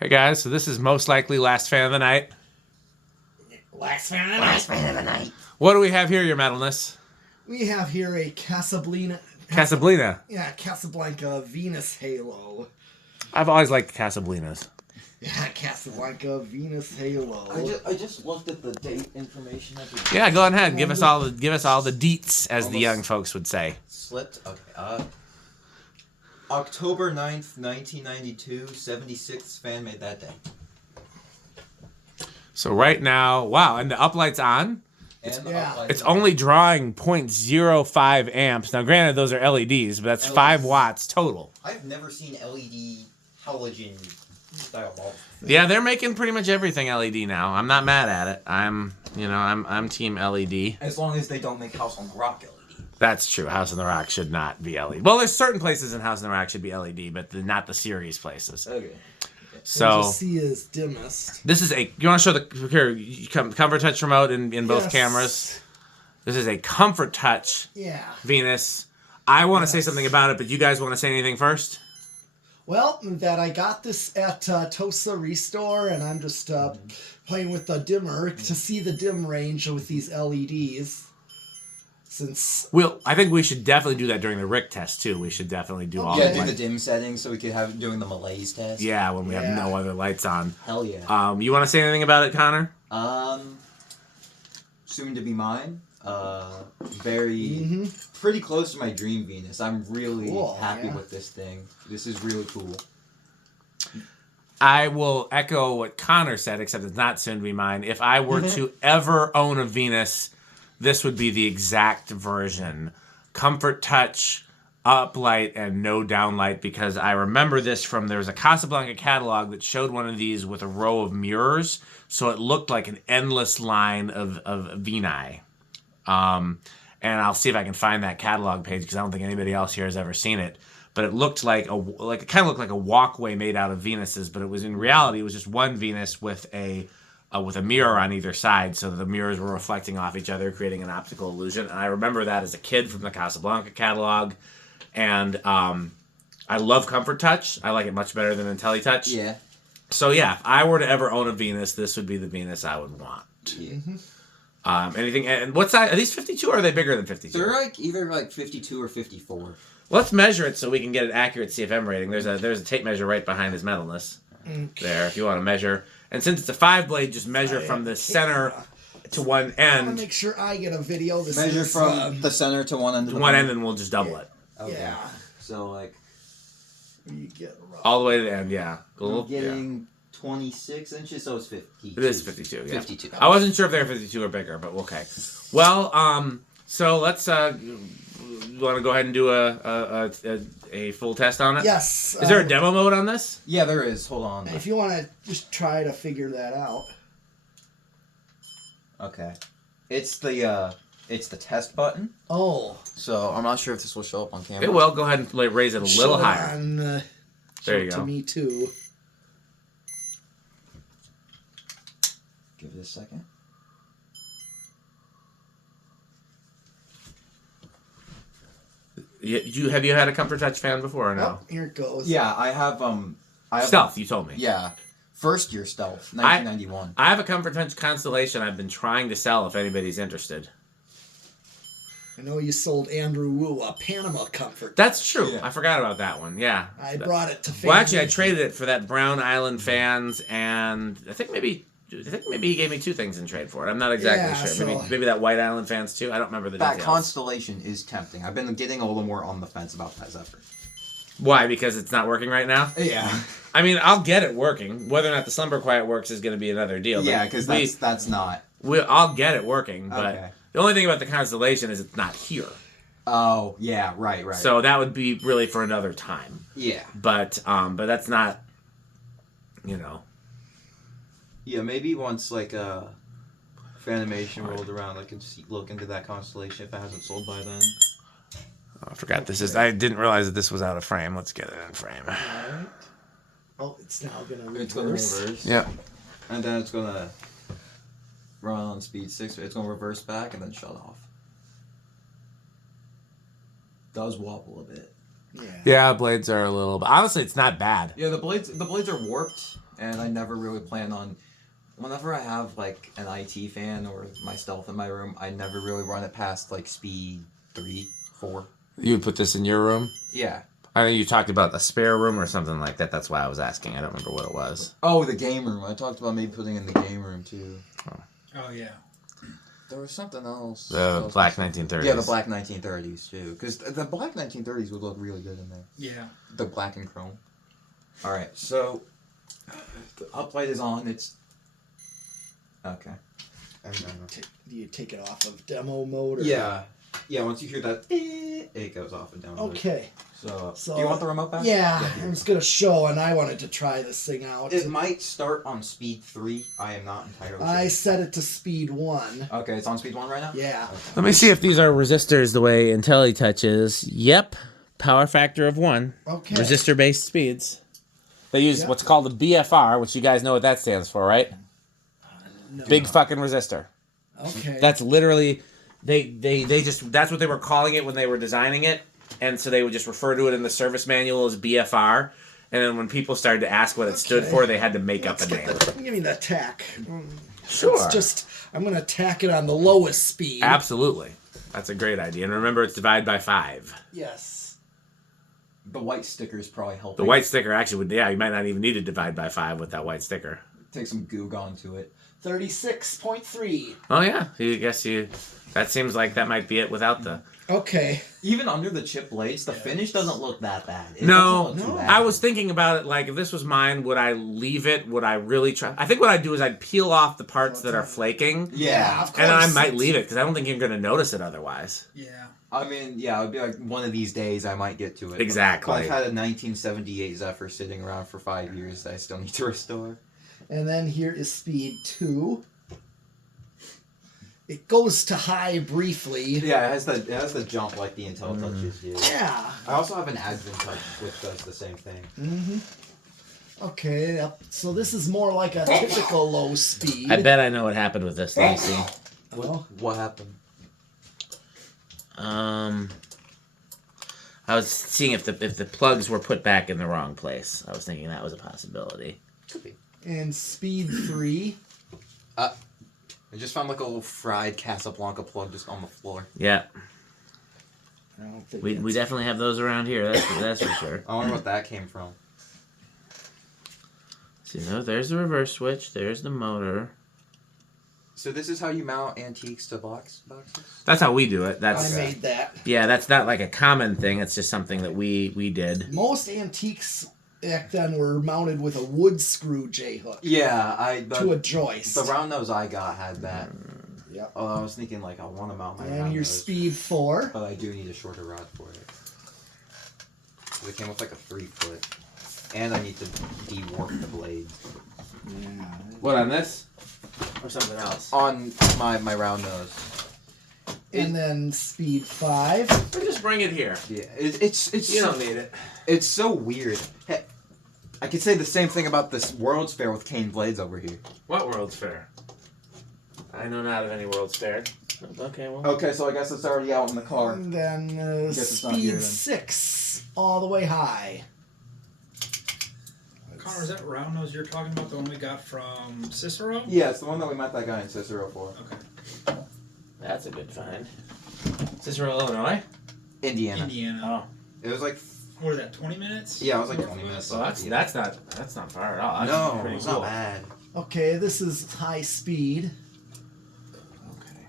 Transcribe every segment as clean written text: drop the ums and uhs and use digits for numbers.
Hey guys, so this is most likely last fan of the night. Last fan of the night. What do we have here, your metalness? We have here a Casablanca. Yeah, Casablanca Venus Halo. I've always liked Casablancas. Yeah, Casablanca Venus Halo. I just looked at the date information. Yeah, go ahead and give us all the deets, as the young folks would say. Slipped. Okay. October 9th, 1992, 76th fan made that day. So right now, wow, and the uplight's on. It's only drawing 0.05 amps. Now, granted, those are LEDs, but that's 5 watts total. I've never seen LED halogen style bulbs. Yeah, they're making pretty much everything LED now. I'm not mad at it. I'm team LED. As long as they don't make House on Rock LED. That's true. House on the Rock should not be LED. Well, there's certain places in House on the Rock should be LED, but not the series places. Okay. So see is dimmest. this is a. You want to show the here? COMFORTOUCH remote in both cameras. This is a COMFORTOUCH Venus. I want to say something about it, but you guys want to say anything first? Well, that I got this at Tosa Restore, and I'm just playing with the dimmer to see the dim range with these LEDs. I think we should definitely do that during the Rick test too. We should definitely do all. Yeah, do the dim settings so we could have doing the malaise test. Yeah, when we have no other lights on. Hell yeah. You want to say anything about it, Connor? Soon to be mine. Pretty close to my dream Venus. I'm really happy with this thing. This is really cool. I will echo what Connor said, except it's not soon to be mine. If I were to ever own a Venus, this would be the exact version. COMFORTOUCH, uplight, and no downlight, because I remember this from, there was a Casablanca catalog that showed one of these with a row of mirrors, so it looked like an endless line of Veni. And I'll see if I can find that catalog page, because I don't think anybody else here has ever seen it. But it looked it kind of looked like a walkway made out of Venuses, but it was in reality, it was just one Venus with a mirror on either side, so the mirrors were reflecting off each other, creating an optical illusion. And I remember that as a kid from the Casablanca catalog. And I love COMFORTOUCH. I like it much better than IntelliTouch. Yeah. So yeah, if I were to ever own a Venus, this would be the Venus I would want. Yeah. Anything? And what size? Are these 52 or are they bigger than 52? They're either 52 or 54. Let's measure it so we can get an accurate CFM rating. There's a tape measure right behind his metalness. There, if you want to measure. And since it's a 5-blade, just measure from the center to one end. I want to make sure I get a video. Measure from the center to one end. To one end, and we'll just double it. Okay. Yeah. So you get all the way to the end. Yeah. I'm getting 26 inches, so it's 52. It is 52. Yeah. 52. I wasn't sure if they were 52 or bigger, but okay. Well, so let's. You want to go ahead and do a full test on it? Yes. Is there a demo mode on this? Yeah, there is. Hold on. If you want to just try to figure that out. Okay. It's the test button. Oh. So I'm not sure if this will show up on camera. It will. Go ahead and raise it a little higher. There you go. To me too. Give it a second. Have you had a COMFORTOUCH fan before or no? Oh, here it goes. Yeah, I have Stealth, you told me. Yeah. First year Stealth, 1991. I have a COMFORTOUCH Constellation I've been trying to sell if anybody's interested. I know you sold Andrew Wu a Panama Comfort. That's true. Yeah. I forgot about that one. Yeah. I brought it to Well, actually, I traded it for that Brown Island fans, and I think maybe he gave me 2 things in trade for it. I'm not exactly sure. Maybe that White Island fans too. I don't remember the details. That Constellation is tempting. I've been getting a little more on the fence about that effort. Why? Because it's not working right now? Yeah. I mean, I'll get it working. Whether or not the Slumber Quiet works is going to be another deal. Yeah, because that's not. I'll get it working, but the only thing about the Constellation is it's not here. Oh, yeah, right. So that would be really for another time. Yeah. But that's not, Yeah, maybe once Fanimation rolled around, I can look into that Constellation if it hasn't sold by then. Oh, I forgot this is. I didn't realize that this was out of frame. Let's get it in frame. All right. Oh, it's now gonna reverse. It's gonna reverse. Yeah. And then it's gonna run on speed 6. It's gonna reverse back and then shut off. Does wobble a bit. Yeah, blades are a little. But honestly, it's not bad. Yeah, the blades are warped and I never really plan on. Whenever I have like an IT fan or my stealth in my room, I never really run it past like speed 3, 4. You would put this in your room? Yeah. I think you talked about a spare room or something like that. That's why I was asking. I don't remember what it was. Oh, the game room. I talked about maybe putting in the game room too. Oh yeah. There was something else. The black 1930s. Yeah, the black 1930s too. Because the black 1930s would look really good in there. Yeah. The black and chrome. All right, so the uplight is on. It's okay. And then, Do you take it off of demo mode? Or... yeah. Once you hear that, it goes off and down. Okay. So, So, do you want the remote back? Yeah, here I was gonna show, and I wanted to try this thing out. It might start on speed 3. I am not entirely I sure. set it to speed 1. Okay, it's on speed 1 right now? Yeah. Okay. Let me see if these are resistors the way IntelliTouch is. Yep. Power factor of 1. Okay. Resistor-based speeds. They use Yep. what's called the BFR, which you guys know what that stands for, right? No. Big fucking resistor. Okay. That's literally... They just... That's what they were calling it when they were designing it. And so they would just refer to it in the service manual as BFR. And then when people started to ask what it stood for, they had to make up a name. Give me the tack. Sure. It's just, I'm going to tack it on the lowest speed. Absolutely. That's a great idea. And remember, it's divided by 5. Yes. The white stickers probably helping. The white sticker actually would... Yeah, you might not even need to divide by 5 with that white sticker. Take some goog onto it. 36.3. Oh, yeah. I guess you... That seems like that might be it without the... Okay. Even under the chip blades, the finish doesn't look that bad. It No, doesn't look too bad. I was thinking about it like if this was mine, would I leave it? Would I really try? I think what I'd do is I'd peel off the parts that are flaking. Yeah. Of course. And I might leave it because I don't think you're going to notice it otherwise. Yeah. I mean, yeah, it would be like one of these days I might get to it. Exactly. I've had a 1978 Zephyr sitting around for 5 years that I still need to restore. And then here is speed 2. It goes to high briefly. Yeah, it has the jump like the IntelliTouches do. Yeah. I also have an Advent Touch which does the same thing. Mm-hmm. Okay, yep. So this is more like a typical low speed. I bet I know what happened with this. Let me see. What happened? I was seeing if the plugs were put back in the wrong place. I was thinking that was a possibility. Could be. And speed 3. I just found like a little fried Casablanca plug just on the floor. Yeah, I don't think we that's- definitely have those around here. That's for sure. I wonder what that came from. See, there's the reverse switch. There's the motor. So this is how you mount antiques to boxes? That's how we do it. I That's made that. yeah. That's not like a common thing. It's just something that we did. Most antiques back then were mounted with a wood screw J-hook Yeah, to a joist. the round nose I got had that. Yep. Oh, I was thinking like I want to mount my And round your nose, speed 4. but I do need a shorter rod for it. So it came with like a 3-foot, and I need to dewarp the blades Yeah. What on this? Or something else? on my round nose. And then speed 5. Or just bring it here. Yeah, it's You so, don't need it. it's so weird. Hey, I could say the same thing about this World's Fair with cane blades over here. What World's Fair? I know not of any World's Fair. Okay, well. Okay, so I guess it's already out in the car. And then Guess it's not here speed then. 6. All the way high. Connor, is that round nose you're talking about the one we got from Cicero? Yeah, it's the one that we met that guy in Cicero for. Okay. That's a good find. Cicero, Illinois? Indiana. Indiana. Oh. It was like, What is that? 20 minutes? yeah, it was like North 20 of minutes. us? Well, that's not far at all. That's No, pretty it's cool. not bad. Okay, this is high speed. Okay.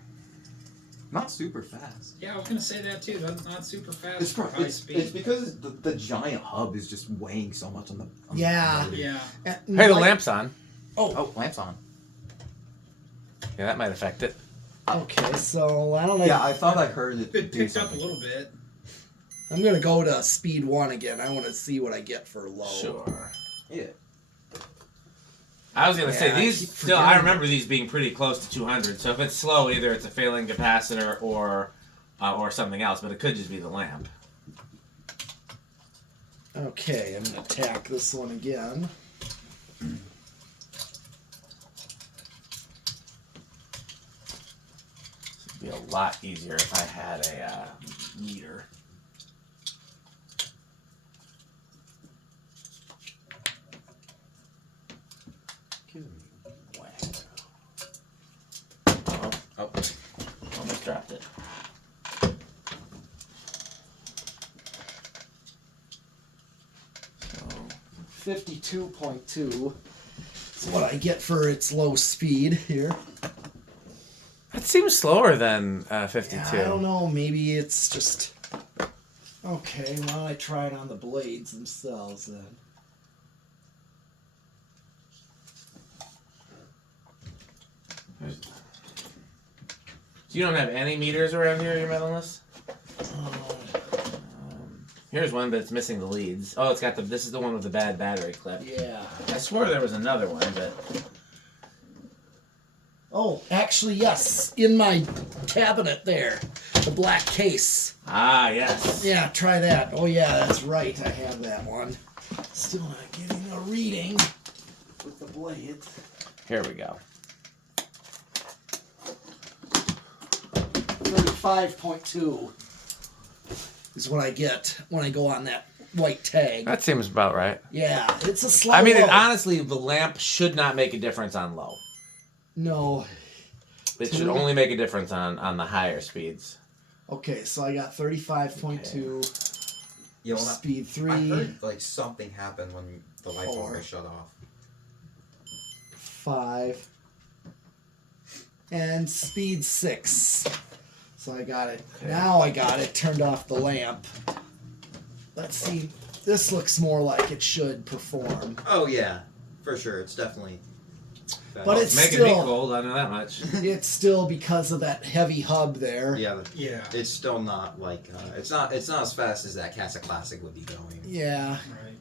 Not super fast. Yeah, I was gonna say that too. That's not super fast. It's, for high speed. it's because the giant hub is just weighing so much on the Yeah. motor. Yeah. And Hey, the like- lamp's on. Oh, lamps on. Yeah, that might affect it. Okay, so I don't know. Yeah, I thought I heard it. It do picked up a something. little bit. I'm gonna go to speed 1 again. I want to see what I get for low. Sure. Yeah. I was gonna say Yeah, I these keep still. I forgetting. remember these being pretty close to 200. So if it's slow, either it's a failing capacitor or something else. But it could just be the lamp. Okay, I'm gonna tack this one again. It'd be a lot easier if I had a meter. Give me whack. Oh, almost dropped it. So 52.2 is what I get for its low speed here. that seems slower than 52. Yeah, I don't know. Maybe it's just... Okay, why don't I try it on the blades themselves then? You don't have any meters around here, your metalness? Here's one, but it's missing the leads. Oh, it's got the. This is the one with the bad battery clip. Yeah. I swore there was another one, but Oh, actually, yes. In my cabinet there. The black case. yes. Yeah, try that. Oh, yeah, that's right. I have that one. Still not getting a reading with the blades. Here we go. 35.2 is what I get when I go on that white tag. That seems about right. Yeah, it's a slight I mean, low. honestly, the lamp should not make a difference on low. No. It should only make a difference on the higher speeds. Okay, so I got 35.2, Yeah, well, speed 3, I heard like something happened when the light bulb 4. was shut off. 5, and speed 6. So I got it. Okay. Now I got it. Turned off the lamp. Let's see. This looks more like it should perform. Oh yeah, for sure. It's definitely. But it's Making me still, cold, I know that much. it's still because of that heavy hub there. Yeah, Yeah. it's still not like it's not as fast as that Casa Classic would be going. Yeah. Right.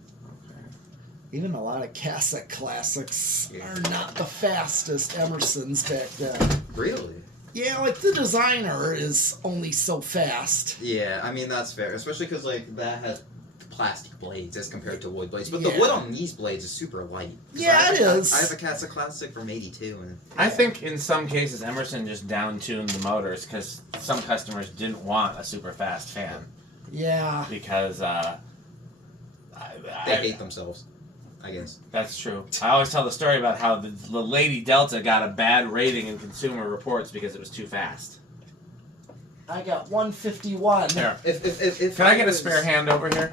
Even a lot of Casa Classics Yeah. are not the fastest Emersons back then. Really? Yeah, like the designer is only so fast. Yeah, I mean that's fair, especially because like that has plastic blades as compared to wood blades. But Yeah. the wood on these blades is super light. 'Cause Yeah, I have it is. I have a Casa Classic from '82, and I think in some cases Emerson just down-tuned the motors because some customers didn't want a super fast fan Yeah. because they hate themselves. I guess. That's true. I always tell the story about how the Lady Delta got a bad rating in Consumer Reports because it was too fast. I got 151. Here, If can I get a was- spare hand over here?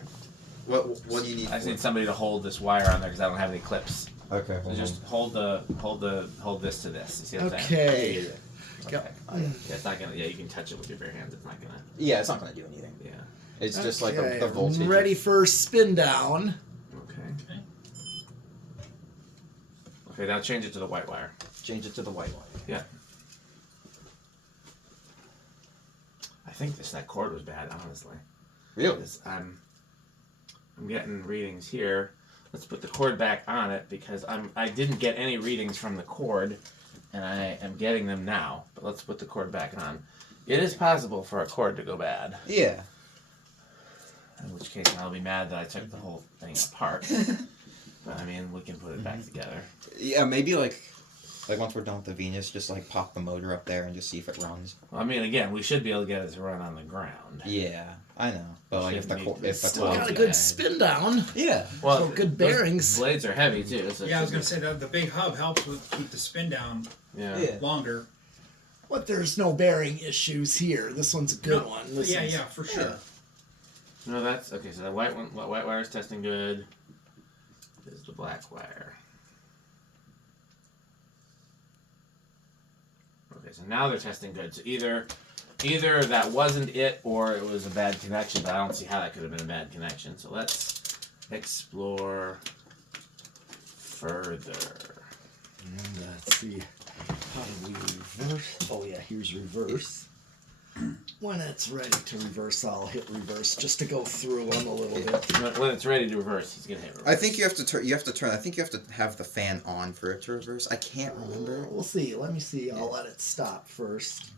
What do you need? I just for need somebody to hold this wire on there because I don't have any clips. Okay. So just hold this to this. You see what I'm Okay. saying? Okay. Yep. Yeah, it's not gonna. Yeah, you can touch it with your bare hands. It's not gonna. Yeah, it's not gonna do anything. Yeah. It's just like Okay, the voltage. I'm ready for spin down. Okay. Okay, now change it to the white wire. Change it to the white one. Yeah. I think that cord was bad, honestly. Really? Because I'm getting readings here. Let's put the cord back on it because I didn't get any readings from the cord, and I am getting them now. But let's put the cord back on. It is possible for a cord to go bad, Yeah. in which case I'll be mad that I took the whole thing apart. But I mean, we can put it back together. Yeah, maybe like once we're done with the Venus, just like pop the motor up there and just see if it runs. Well, I mean, again, we should be able to get it to run on the ground. Yeah, I know. But like if the Shouldn't need if the to Still slow got a it good down. spin down. yeah. Well, So good those bearings. Blades are heavy too. So it Yeah, I was should gonna be- say that the big hub helps with keep the spin down Yeah. longer. But there's no bearing issues here. This one's a good No, one. This yeah, is- yeah, for sure. No, that's okay. So the white wire is testing good. This is the black wire. Okay, so now they're testing good. So either that wasn't it or it was a bad connection, but I don't see how that could have been a bad connection. So let's explore further. And let's see. How do we reverse? Oh yeah, here's reverse. When it's ready to reverse, I'll hit reverse just to go through them a little bit. When it's ready to reverse, he's gonna hit reverse. I think you have to turn. You have to turn. I think you have to have the fan on for it to reverse. I can't remember. We'll see. Let me see. I'll let it stop first.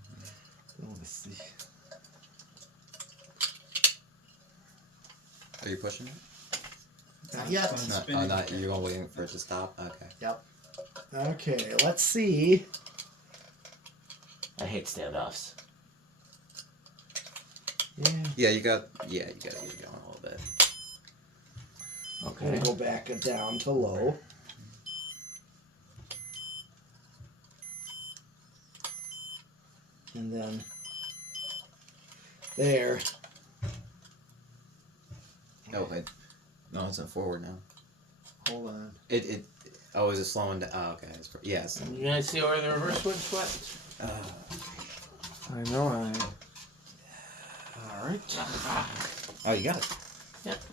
I want to see. Are you pushing it? Not yet. Fine. No, Spinning. not. You're all waiting for it to stop. Okay. Yep. Okay, let's see. I hate standoffs. Yeah. Yeah, you got. Yeah, you got to get it going a little bit. We'll Okay. go back and down to low. And then there. Oh, wait. No, it's in forward now. Hold on. Oh, is it slowing down? Oh, okay. Yes. You guys see where the reverse switch went? I know Alright. Oh, you got it. Yep.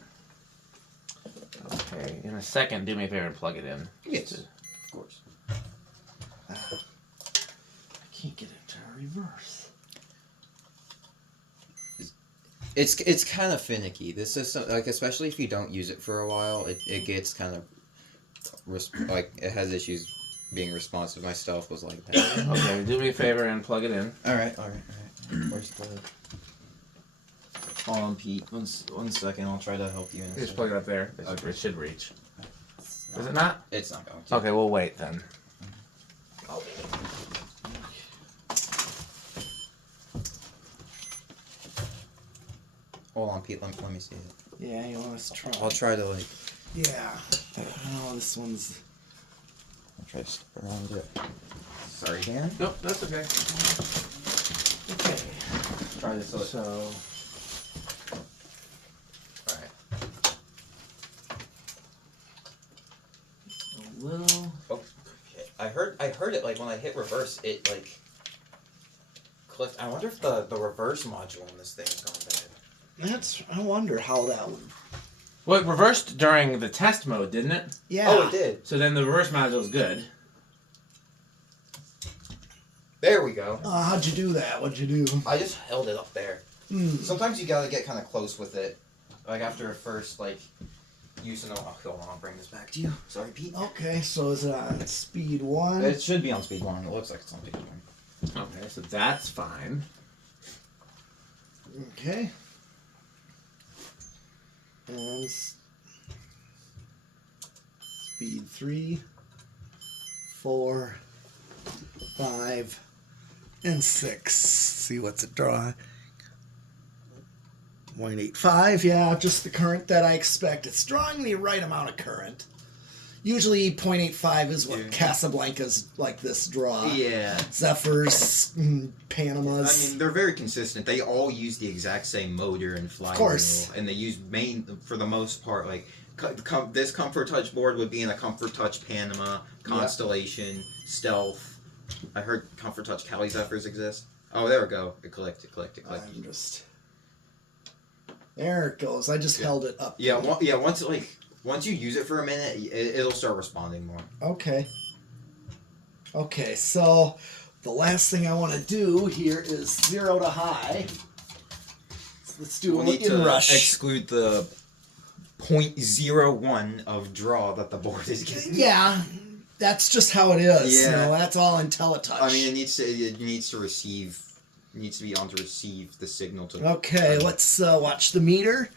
Okay, in a second, do me a favor and plug it in. Yes, of course. I can't get it to reverse. It's kind of finicky. This is like, especially if you don't use it for a while, it gets kind of like it has issues being responsive. My stuff was like that. Okay, do me a favor and plug it in. All right. Where's the? Hold on, Pete. One second. I'll try to help you. Just plug it up there. Okay. It should reach. Is it not? It's not going to. Okay, we'll wait then. Hold on, Pete. Let me see it. Yeah, you want us to try. I'll try to like. Yeah. Oh, this one's. I'll try to step around it. Sorry, Dan. Nope, that's okay. Okay. Try this. So. Alright. A little. Oh, okay. I heard it like when I hit reverse, it like clicked. I wonder if the reverse module in this thing is gone bad. I wonder how that would. Well, it reversed during the test mode, didn't it? Yeah. Oh, it did. So then the reverse module is good. There we go. How'd you do that? What'd you do? I just held it up there. Sometimes you gotta get kind of close with it, like after a first like use and oh, hold on, I'll bring this back to you. Sorry, Pete. Okay, so is it on speed 1? It should be on speed 1. It looks like it's on speed 1. Okay, so that's fine. Okay. And speed 3, 4, 5, and 6. See what's it drawing? 0.85, yeah, just the current that I expect. It's drawing the right amount of current. Usually 0.85 is what Casablanca's like this draw. Yeah. Zephyrs, Panamas. I mean, they're very consistent. They all use the exact same motor and flywheel. Of course. And they use for the most part, like, this COMFORTOUCH board would be in a COMFORTOUCH Panama, Constellation, Stealth. I heard COMFORTOUCH Cali Zephyrs exist. Oh, there we go. It collected. I'm just... There it goes. I just held it up. Yeah, once you use it for a minute, it'll start responding more. Okay. Okay, so the last thing I want to do here is 0 to high. So let's do an inrush. Exclude the 0.01 of draw that the board is getting. Yeah, that's just how it is. Yeah. You know, that's all IntelliTouch. I mean, it needs to receive. It needs to be on to receive the signal to. Okay, let's watch the meter.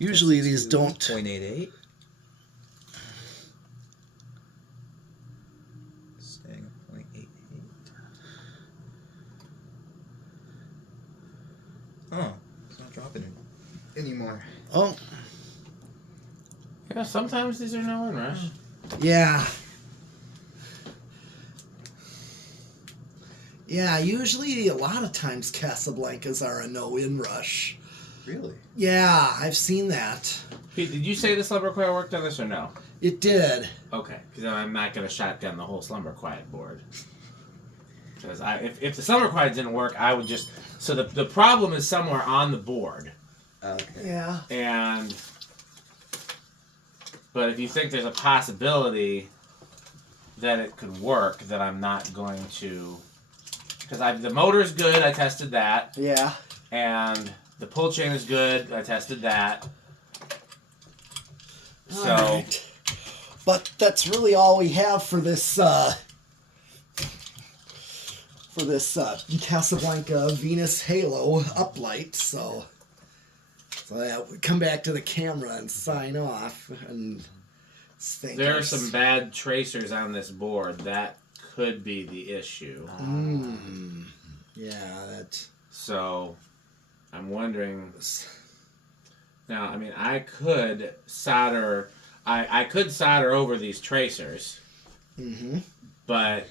Usually these don't. 0.88. Staying at 0.88. Oh, it's not dropping anymore. Oh, Yeah, sometimes these are no inrush. yeah. Yeah, usually a lot of times Casablancas are a no inrush. Really? Yeah, I've seen that. Pete, did you say the slumber quiet worked on this or no? It did. Okay, because then I'm not going to shotgun the whole slumber quiet board. Because if the slumber quiet didn't work, I would just... So the problem is somewhere on the board. Okay. Yeah. But if you think there's a possibility that it could work, then I'm not going to... Because the motor's good, I tested that. Yeah. And the pull chain is good, I tested that. So... Alright. But that's really all we have for this Casablanca Venus Halo uplight. So yeah, we come back to the camera and sign off. And there are some bad tracers on this board. That could be the issue. Yeah, that. So I'm wondering. Now, I mean, I could solder. I could solder over these tracers. Mm-hmm. But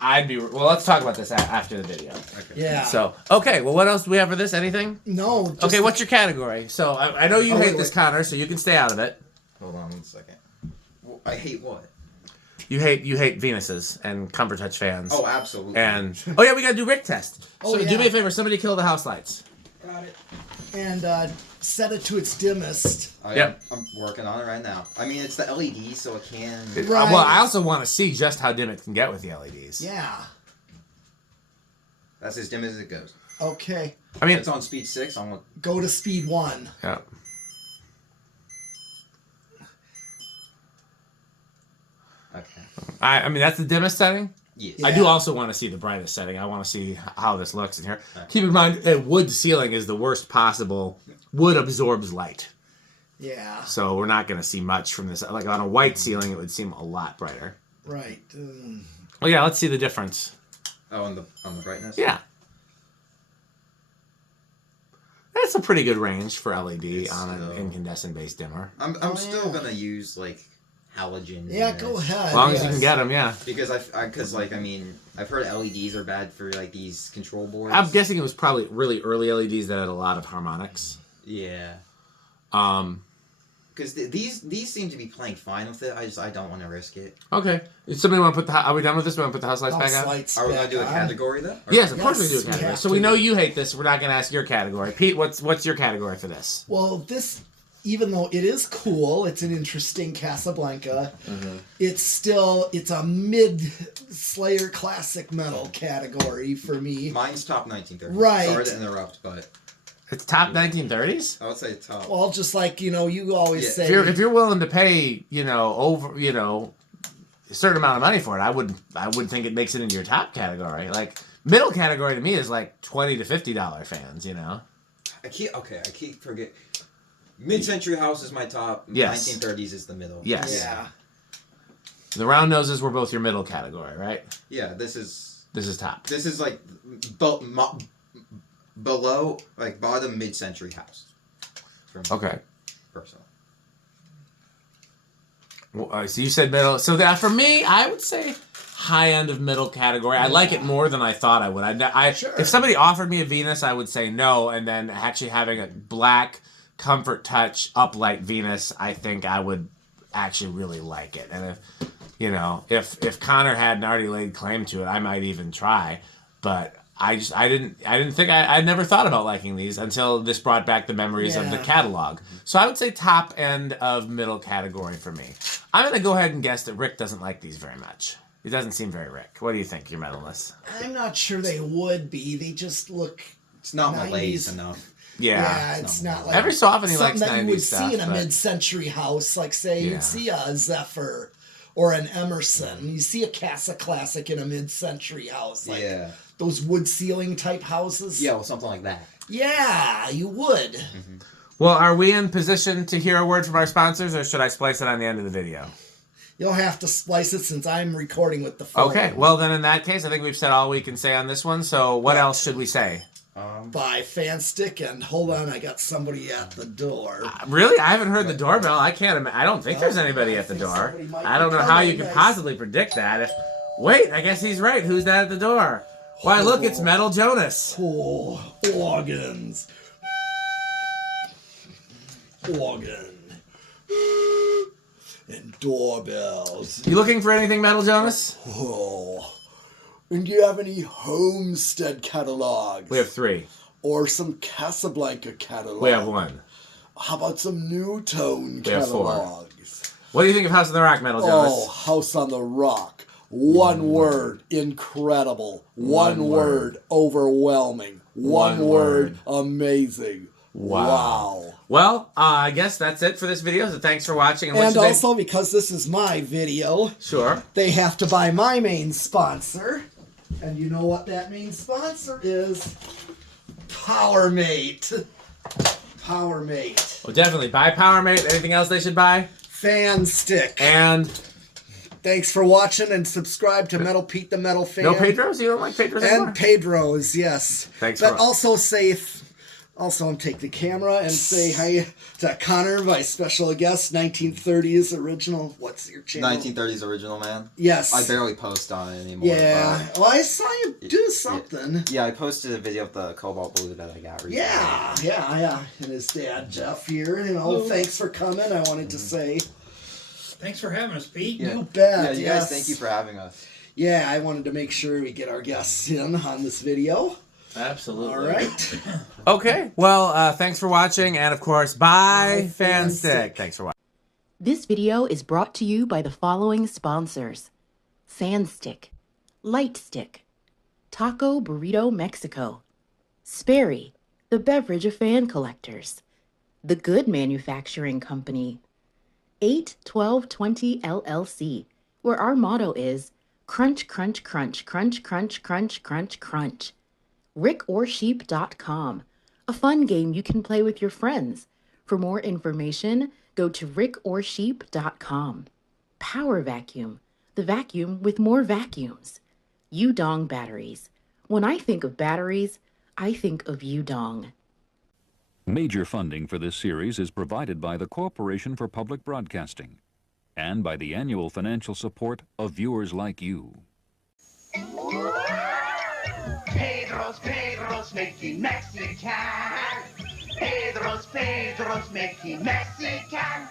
I'd be... Well, let's talk about this after the video. Okay. Yeah. So, okay, well, what else do we have for this? Anything? No. Just Okay, what's your category? So, I know you hate this, Connor, so you can stay out of it. Hold on 1 second. I hate what? You hate Venuses and COMFORTOUCH fans. Oh, absolutely. And oh yeah, we gotta do Rick test. So do me a favor, somebody kill the house lights. Got it. And set it to its dimmest. Yep. I'm working on it right now. I mean, it's the LED, so it can. Right. Well, I also want to see just how dim it can get with the LEDs. Yeah. That's as dim as it goes. Okay. I mean, It's on speed 6. Go to speed 1. yeah. Okay. I mean, that's the dimmest setting. Yes. Yeah. I do also want to see the brightest setting. I want to see how this looks in here. Keep in mind, a wood ceiling is the worst possible. Wood absorbs light. Yeah. So we're not going to see much from this. Like on a white ceiling, it would seem a lot brighter. Right. Well, yeah, let's see the difference. Oh, on the brightness. Yeah. That's a pretty good range for LED on an incandescent-based dimmer. I'm still gonna use like halogen. Yeah, in go this. ahead. As long as you can get them, yeah. Because I've heard LEDs are bad for like these control boards. I'm guessing it was probably really early LEDs that had a lot of harmonics. Yeah. Um. Because these seem to be playing fine with it. I don't want to risk it. Okay. Does somebody want to put the? Are we done with this? We want to put the house lights back on? Lights Are we gonna back do a on. category though? Or- Yes, of course we do a Yes, we category. have So to. we know you hate this. We're not going to ask your category. Pete, what's your category for this? Well, this, even though it is cool, it's an interesting Casablanca. It's a mid-Slayer classic metal category for me. Mine's top 1930s. Right. Sorry to interrupt, but It's top 1930s. I would say top. Well, just like, you always Yeah. say. If you're willing to pay, over, a certain amount of money for it, I would think it makes it into your top category. Like middle category to me is like $20 to $50 fans. I keep forget. Mid-century house is my top. Yes. 1930s is the middle. Yes. Yeah. The round noses were both your middle category, right? Yeah. This is top. This is like below, like bottom mid-century house. Okay. Personally. Well, so you said middle. So that for me, I would say high end of middle category. I like it more than I thought I would. Sure. If somebody offered me a Venus, I would say no. And then actually having a black COMFORTOUCH uplight Venus, I think I would actually really like it. And if Connor hadn't already laid claim to it, I might even try. But I never thought about liking these until this brought back the memories of the catalog. So I would say top end of middle category for me. I'm going to go ahead and guess that Rick doesn't like these very much. He doesn't seem very Rick. What do you think, your metalness? I'm not sure they would be. They just look. It's not 90s. malaise enough. Yeah, it's not like every so often he likes something that 90s you would stuff, see in a but- mid-century house. Like say you'd see a Zephyr or an Emerson. You see a Casa Classic in a mid-century house. Like those wood ceiling type houses. Yeah, well, something like that. Yeah, you would. Well, are we in position to hear a word from our sponsors, or should I splice it on the end of the video? You'll have to splice it since I'm recording with the phone. Okay, well then in that case, I think we've said all we can say on this one, so what else should we say? By Fanstick, and hold on, I got somebody at the door. Really? I haven't heard the doorbell. I don't think there's anybody at the door. somebody might I don't be know how coming, you could guys. possibly predict that. Wait, I guess he's right. Who's that at the door? Why, look, it's Metal Jonas. Oh, organs. Organ. And doorbells. You looking for anything, Metal Jonas? Oh. And do you have any homestead catalogs? We have 3. Or some Casablanca catalogs? We have 1. How about some New Tone We have 4. catalogs? What do you think of House on the Rock, Metal Jonas? Oh, House on the Rock. One word, incredible. One word, overwhelming. One word, amazing. Wow. Well, I guess that's it for this video, so thanks for watching. And what's also, because this is my video, Sure. they have to buy my main sponsor. And you know what that main sponsor is? PowerMate. PowerMate. Well, definitely buy PowerMate. Anything else they should buy? Fan Stick. And Thanks for watching and subscribe to Metal Pete the Metal Fan. no Pedros? You don't like Pedros anymore? And Pedro's, yes. Thanks but for- also safe. Also, take the camera and say hi to Connor, my special guest, 1930s original. What's your channel? 1930s original, man. Yes. I barely post on it anymore. Yeah. Well, I saw you do something. Yeah, I posted a video of the cobalt blue that I got recently. Yeah. And his dad, Jeff, here. Thanks for coming. I wanted to say. Thanks for having us, Pete. Yeah. You bet. Yeah, you guys, thank you for having us. Yeah, I wanted to make sure we get our guests in on this video. Absolutely. All right. Okay. Well, thanks for watching. And of course, bye, Fanstick. Thanks for watching. This video is brought to you by the following sponsors: Sandstick, Lightstick, Taco Burrito Mexico, Sperry, the beverage of fan collectors, The Good Manufacturing Company, 81220 LLC, where our motto is crunch, crunch, crunch, crunch, crunch, crunch, crunch, crunch. rickorsheep.com, a fun game you can play with your friends. For more information, go to rickorsheep.com. Power Vacuum, the vacuum with more vacuums. Udong batteries. When I think of batteries, I think of Udong. Major funding for this series is provided by the Corporation for Public Broadcasting and by the annual financial support of viewers like you. Pedro's making Mexican. Pedro's making Mexican.